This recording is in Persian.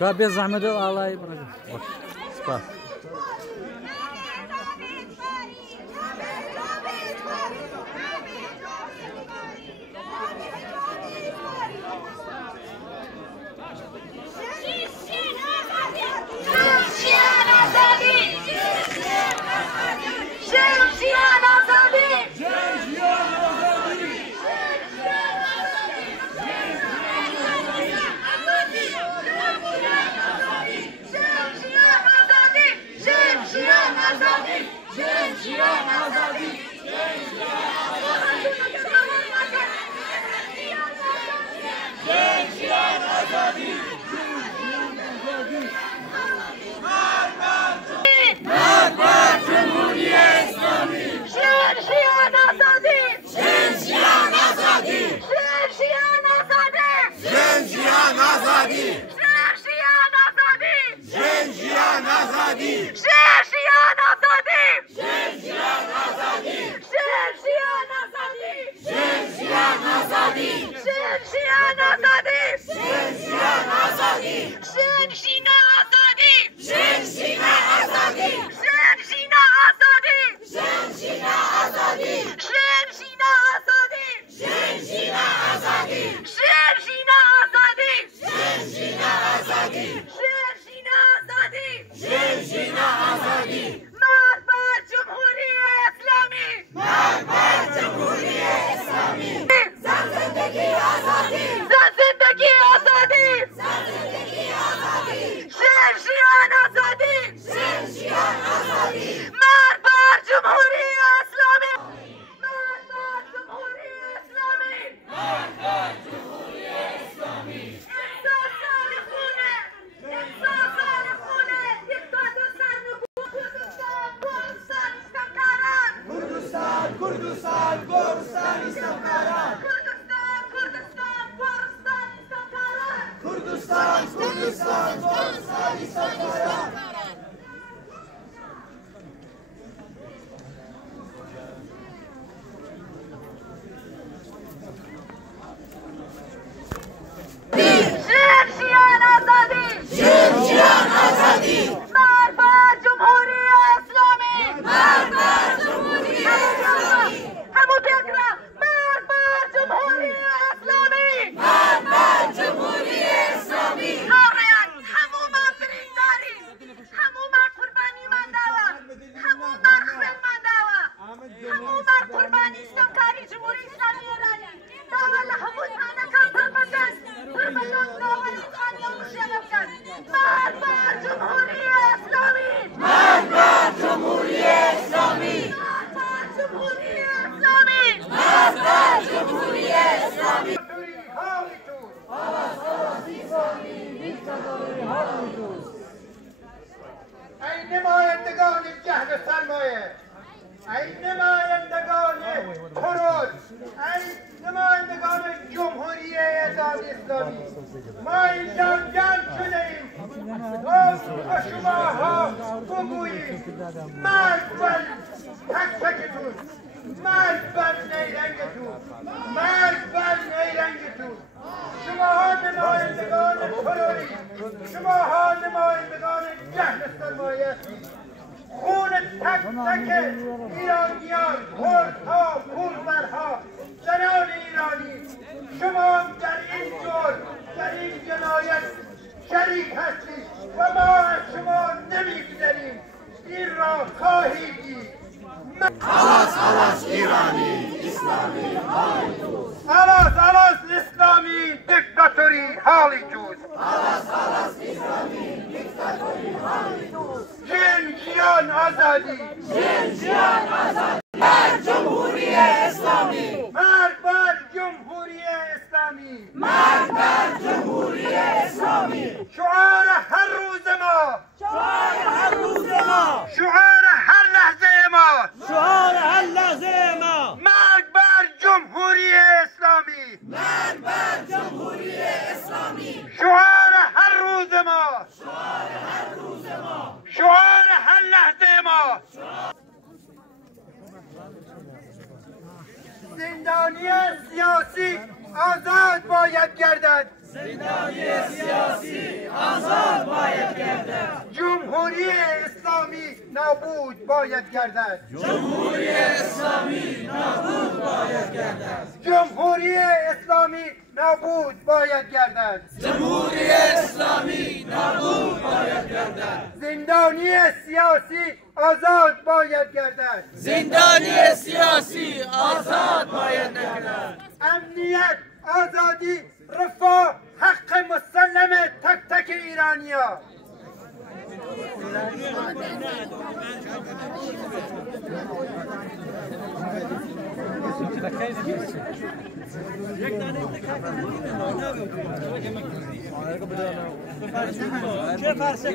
به زحمت آلای سپاس. ای نمایندگان جهل سرمایه، ای نمایندگان خروج، ای نمایندگان جمهوری اسلامی، ما اینجا جمع شده ایم با شما ها بگوییم مرگ بر تک تکتون، مرگ بر نیرنگتون، مرگ بر نیرنگتون. شما ها نمایندگان تروری، شما ها نمایندگان جهل سرمایه، خون تک تک ایرانیان، کردها، کورورها، زنان ایرانی، شما در این جور، در این جنایت شریک هستید و ما از شما نمیگذریم. این را خواهید دید. خلاص خلاص ایرانی اسلامی حالی جوز، خلاص خلاص اسلامی دیکتاتوری حالی جوز، خلاص خلاص اسلامی دیکتاتوری حالی جوز. جنگیان آزادی، جنگیان آزادی بر جمهوری اسلامی، مرگ بر جمهوری اسلامی، مرگ بر جمهوری اسلامی. شعار هر روز ما، شعار هر روز ما، شعار هر لحظه ما، شعار هر لحظه ما، مرگ بر جمهوری اسلامی، مرگ بر جمهوری اسلامی. شعار هر روز ما، شعار هر روز ما، شعار هر لحظه ما. زندانی سیاسی آزاد باید گردد، زندانی سیاسی آزاد باید گردد. جمهوری اسلامی نابود باید گردد. جمهوری اسلامی نابود باید گردد. جمهوری اسلامی نابود باید گردد. جمهوری اسلامی نابود باید گردد. زندانی سیاسی آزاد باید گردد. زندانی سیاسی آزاد باید گردد. امنیت، آزادی، رفاه، حق مسلم تک تک ایرانیا. چه فرسه